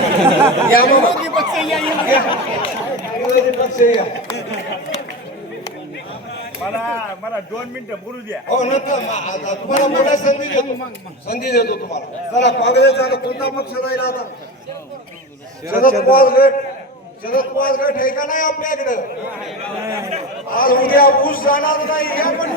मला मला दोन मिनिटं बोलू द्या. हो आता तुम्हाला मोठा संधी देतो. संधी देतो तुम्हाला. चला काँग्रेस आता कोणता पक्ष राहील आता? शरद पवार गट. शरद पवार गट आहे का नाही आपल्याकडे? आज उद्या ऊस जाणार नाही या पण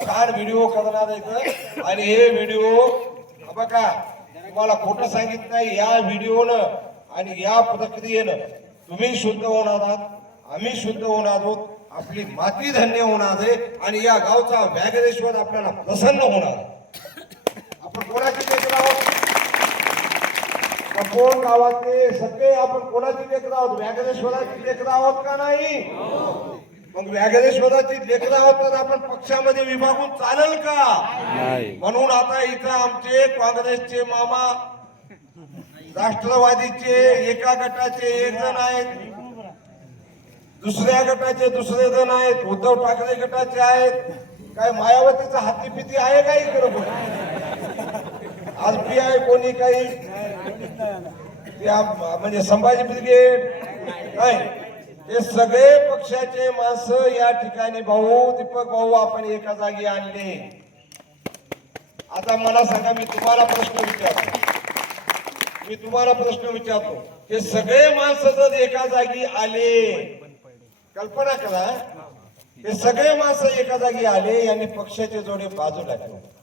छान व्हिडिओ करणार आणि हे व्हिडिओ बघा तुम्हाला खोटं सांगित नाही या व्हिडिओनं आणि या प्रक्रियेनं तुम्ही शुद्ध होणार आहात आम्ही शुद्ध होणार आहोत आपली माती धन्य होणार आहे आणि या गावचा व्याघ्रेश्वर आपल्याला प्रसन्न होणार आहे. आपण कोणाची लेकर आहोत? कंपोण गावातले सगळे आपण कोणाची लेकर आहोत? व्याघ्रेश्वराची लेकर आहोत का नाही? मग व्याघ्रेश्वराची लेकर आहोत तर आपण पक्षामध्ये विभागून चालेल का? म्हणून आता इथं आमचे काँग्रेसचे मामा राष्ट्रवादीचे एका गटाचे एक जण आहेत दुसऱ्या गटाचे दुसरे जण आहेत उद्धव ठाकरे गटाचे आहेत. काय मायावतीचा हातीपिती आहे का इकडं कोणी आज पी आय कोणी काही? म्हणजे संभाजी ब्रिगेड? नाही. हे सगळे पक्षाचे माणसं या ठिकाणी भाऊ दीपक भाऊ आपण एका जागी आणले. आता मला सांगा मी तुम्हाला प्रश्न विचारतो. मी तुम्हाला प्रश्न विचारतो. हे सगळे माणसं जर एका जागी आले कल्पना करा. हे सगळे माणसं एका जागी आले यांनी पक्षाचे जोडे बाजूला ठेवले.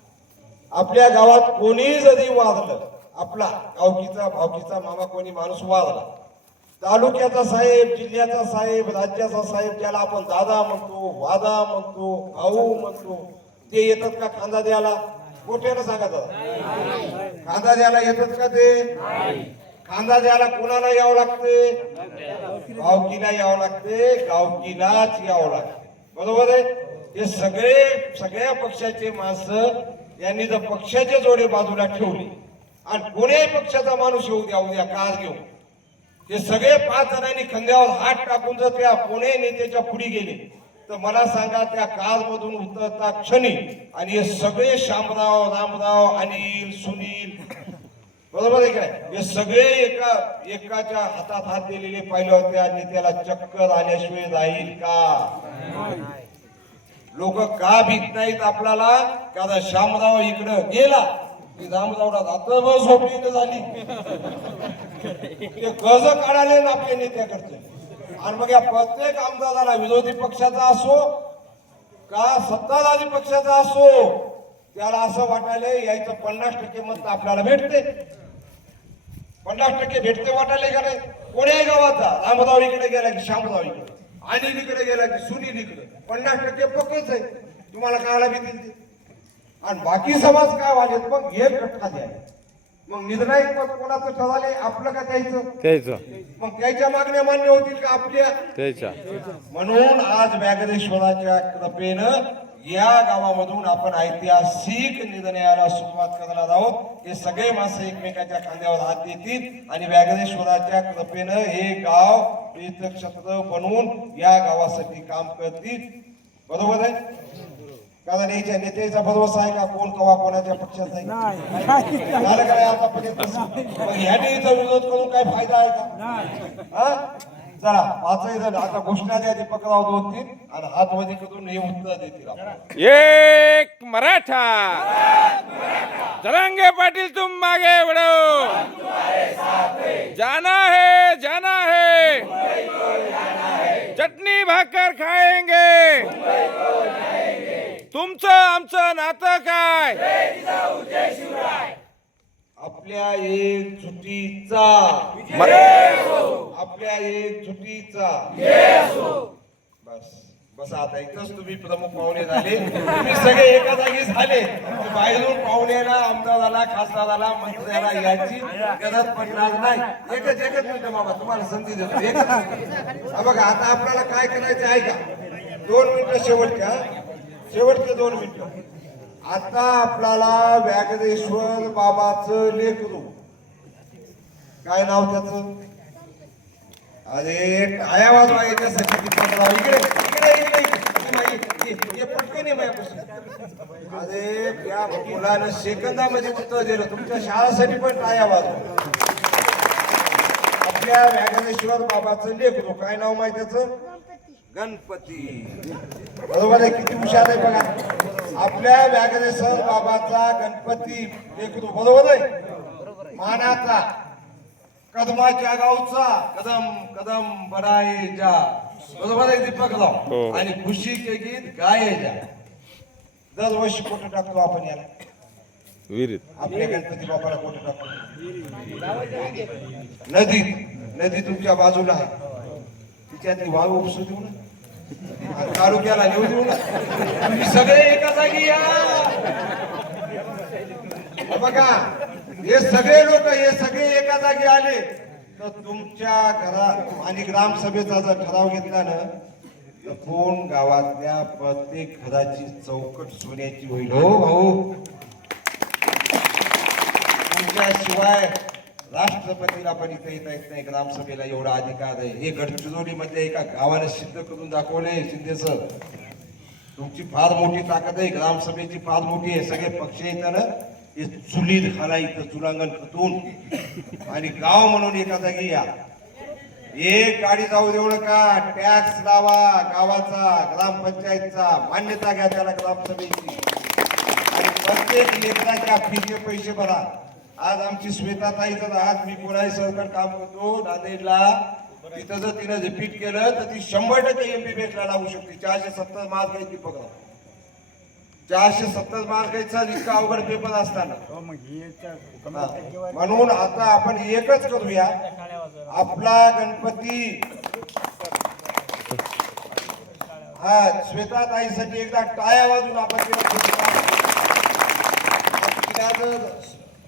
आपल्या गावात कोणी जरी वाजलं आपला गावकीचा भावकीचा मामा कोणी माणूस वाजला तालुक्याचा साहेब जिल्ह्याचा साहेब राज्याचा साहेब ज्याला आपण दादा म्हणतो वादा म्हणतो भाऊ म्हणतो ते येतात का कांदा द्यायला? मोठ्यानं सांगा दादा कांदा द्यायला येतात का ते? कांदा द्यायला कोणाला यावं लागते? गावकीला यावं लागते गावकीलाच यावं लागते. बरोबर आहे? हे सगळे सगळ्या पक्षाचे माणसं यांनी जर पक्षाचे जोडे बाजूला ठेवले आणि कोणीही पक्षाचा माणूस येऊ द्या उद्या कार घेऊन. हे सगळे पाच जणांनी खांद्यावर हात टाकून जर त्या पुणे नेत्याच्या पुढे गेले तर मला सांगा त्या कार मधून उतरता क्षणी आणि हे सगळे शामराव रामराव अनिल सुनील बरोबर आहे काय हे सगळे एका एकाच्या हातात हात दिलेले पाहिले होते आणि त्याला चक्कर आल्याशिवाय राहील का? लोक का भीत नाहीत आपल्याला? कारण श्यामराव इकडं गेला की रामरावला रात्रभर झोपली झाली. ते कर्ज काढायला ना आपल्या नेत्याकडचे. आणि मग या प्रत्येक आमदाराला विरोधी पक्षाचा असो का सत्ताधारी पक्षाचा असो त्याला असं वाटायला यायचं पन्नास टक्के मत आपल्याला भेटते. पन्नास टक्के भेटते वाटायला का नाही? कोण्याही गावाचा? रामराव इकडे गेला की श्यामराव इकडे? अनिल इकडे गेला की सुनील इकडे. पन्नास टक्के पक्केच आहे. तुम्हाला कायला भीती ते आणि बाकी समाज काय वाटेल मग हे कटका द्या. मग निर्णायक पद कोणाचं ठरवले आपलं का द्यायचं त्याचं. मग त्याच्या मागण्या मान्य होतील का आपल्या? त्याच्या. म्हणून आज व्याघ्रेश्वराच्या कृपेनं या गावामधून आपण ऐतिहासिक निर्णयाला सुरुवात करणार आहोत. हे सगळे माणसं एकमेकाच्या खांद्यावर हात देतील आणि व्याघ्रेश्वराच्या कृपेनं हे गाव तीर्थक्षेत्र बनवून या गावासाठी काम करतील. बरोबर आहे? कारण याच्या नेत्याचा भरोसा आहे का? कोण कवा कोणाच्या पक्षाचा आहे? झालं का नाही आतापर्यंत? इथं विरोध करून काय फायदा आहे का? हा? चला पाचही जण. आता घोषणा द्या दीपकराव दोन तीन आणि हात करून हे उत्तर देतील. एक मराठा. जरांगे पाटील तुम मागे बढ़ो जाना है जाना है. चटणी भाकर खाएंगे. तुमचं आमचं नातं काय? आपल्या एक चुकीचा आपल्या एक चुकीचा. बस बस आता एकच तुम्ही प्रमुख पाहुणे झाले. तुम्ही सगळे एका जागी झाले. बाहेरून पाहुण्याला आमदाराला खासदाराला मंत्र्याला याची गरज पडणार नाही. एकच एकच मिनिट बाबा तुम्हाला संधी देतो. एकच बघा आता आपल्याला काय करायचं आहे का? दोन मिनिटं शेवटच्या. शेवटचे दोन मिनिटं. आता आपल्याला व्याघ्रेश्वर बाबाचं लेकरू. काय नाव त्याचं? अरे काय वाजवा याच्यासाठी. इकडे इकडे इकडे. पटकन अरे त्या मुलानं सेकंदामध्ये उत्तर दिलं. तुमच्या शाळासाठी पण काय वाजव. आपल्या व्याघ्रेश्वर बाबाचं लेखतो काय नाव माहिती त्याचं? गणपती. बरोबर आहे किती हुशार आहे बघा. आपल्या व्याघ्रेश्वर बाबाचा गणपती लेखतो बरोबर आहे? मानाचा. कदमाच्या गावचा कदम कदम जा. बरोबर आहे दीपक हो. राव आणि खुशी के गीत गाये जा. दरवर्षी कुठं टाकतो आपण याला. आपल्या गणपती बाबाला कुठं टाकतो. नदी नदी तुमच्या बाजूला आहे. तिच्यातली वाळू उपसू देऊ ना. तालुक्याला नेऊ देऊ ना. तुम्ही सगळे एका जागी या. हे बघा हे सगळे लोक हे सगळे एका जागी आले. तर तुमच्या घरात आणि ग्रामसभेचा जर ठराव घेतला ना तर कोण गावातल्या प्रत्येक घराची चौकट सोन्याची होईल? हो भाऊ. तुमच्याशिवाय राष्ट्रपतीला पण इथे येता येत नाही ग्रामसभेला एवढा अधिकार आहे. हे गडचिरोलीमध्ये एका गावाने सिद्ध करून दाखवले शिंदे सर. तुमची फार मोठी ताकद आहे ग्रामसभेची फार मोठी आहे. सगळे पक्ष येताना हे चुलीत खाला इथं चुलांगण खतून आणि गाव म्हणून एका जागी या एक गाडी जाऊ देऊ नका. टॅक्स लावा गावाचा ग्रामपंचायतचा. मान्यता घ्या त्याला ग्रामसभेची. आणि प्रत्येक नेत्याच्या फीचे पैसे भरा. आज आमची श्वेता ताईचं आज मी कोणाही सरकार काम करतो. नांदेडला तिथं जर तिनं रिपीट केलं तर ती शंभर टक्के एमबीबीएस ला लागू शकते. चारशे सत्तर मार्क आहे ती पकडा. चारशे सत्तर मार्क आहे इतका अवघड पेपर असताना. हो म्हणून आता आपण एकच करूया. आपला गणपती. हा श्वेता ताईसाठी एकदा टाळ्या वाजून आपण तिला जर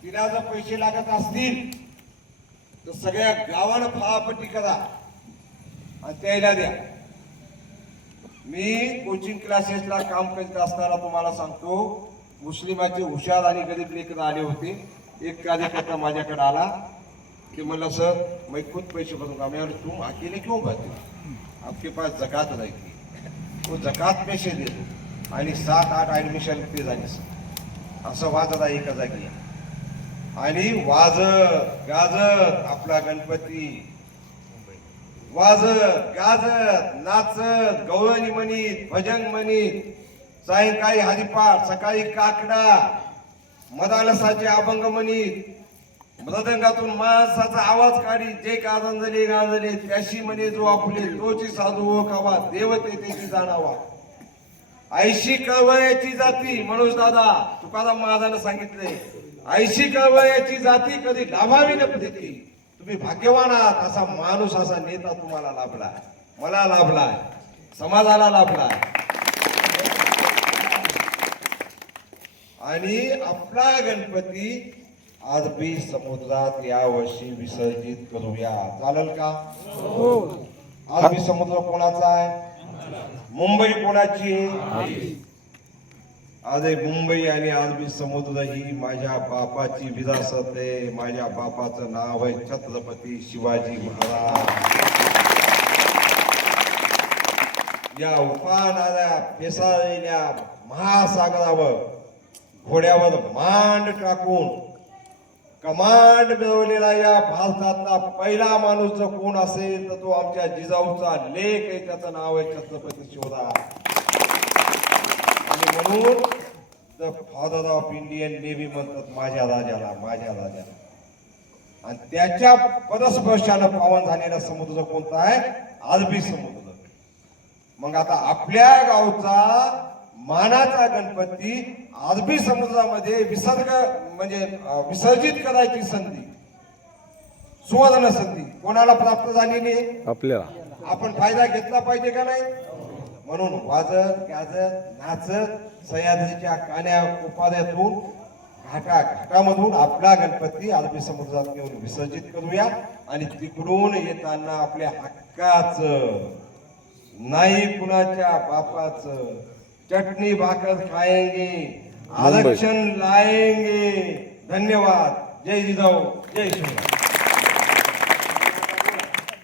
तिला जर पैसे लागत असतील तर सगळ्या गावानं फळापट्टी करा. आणि त्याला द्या. मी कोचिंग क्लासेसला काम करीत असताना तुम्हाला सांगतो मुस्लिमाचे हुशार आणि गरीब लेखन आले होते. एक कार्यकर्ता माझ्याकडे आला कि म्हणला सर मैं खुद पैसे भरूंगा मैं बोला, तुम अकेले क्यों भरते? आपके पास जकात रहेगी तो जकात पैसे देतो आणि सात आठ ॲडमिशन ते झाली सर. असं वाजत एका जागी आणि वाजत गाजत आपला गणपती वाजत गाजत नाचत गवळणी म्हणीत भजन म्हणीत सायंकाळी हरिपाठ सकाळी काकडा मदालसाचे अभंग म्हणीत मृदंगातून माणसाचा आवाज काढी जे गाजंजले गाजले त्याशी म्हणे जो आपले तोची साधू ओळखावा देवते त्याची जाणावा. ऐशी कळवयाची जाती मनोज दादा तुकाराम महाराजांना सांगितले ऐशी कळवयाची जाती कधी लाभावी न प्रीती तुम्ही भाग्यवान आहात असा माणूस असा नेता तुम्हाला लाभला मला लाभलाय. समाजाला लाभलाय. आणि आपला गणपती अरबी समुद्रात या वर्षी विसर्जित करूया. चालेल का? अरबी समुद्र कोणाचा आहे? मुंबई कोणाची आहे? अरे मुंबई आणि अरबी समुद्र ही माझ्या बापाची विरासत आहे. माझ्या बापाचं नाव आहे छत्रपती शिवाजी महाराज. या उफाणाऱ्या पेसाळलेल्या महासागरावर घोड्यावर मांड टाकून कमांड मिळवलेला या भारतातला पहिला माणूस जर कोण असेल तर तो आमच्या जिजाऊचा लेख आहे. त्याचं नाव आहे छत्रपती शिवराज. आणि म्हणून the father of Indian navy म्हणतात माझ्या राजाला माझ्या राजाला. आणि त्याच्या पदस्पर्शानं पावन झालेला समुद्र कोणता आहे? अरबी समुद्र. मग आता आपल्या गावचा मानाचा गणपती अरबी समुद्रामध्ये विसर्ग म्हणजे विसर्जित करायची संधी सुवर्ण संधी कोणाला प्राप्त झालेली आपल्याला. आपण फायदा घेतला पाहिजे का नाही? म्हणून वाजत गाजत नाचत सह्याद्रीच्या कान्या उपाद्यातून घाटा घाटामधून आपला गणपती अरबी समुद्रात घेऊन विसर्जित करूया. आणि तिकडून येताना आपल्या हक्काच नाही कुणाच्या बापाचं चटणी भाकर खाएंगे आरक्षण लाएंगे धन्यवाद. जय जिजाऊ. जय श्रीराम.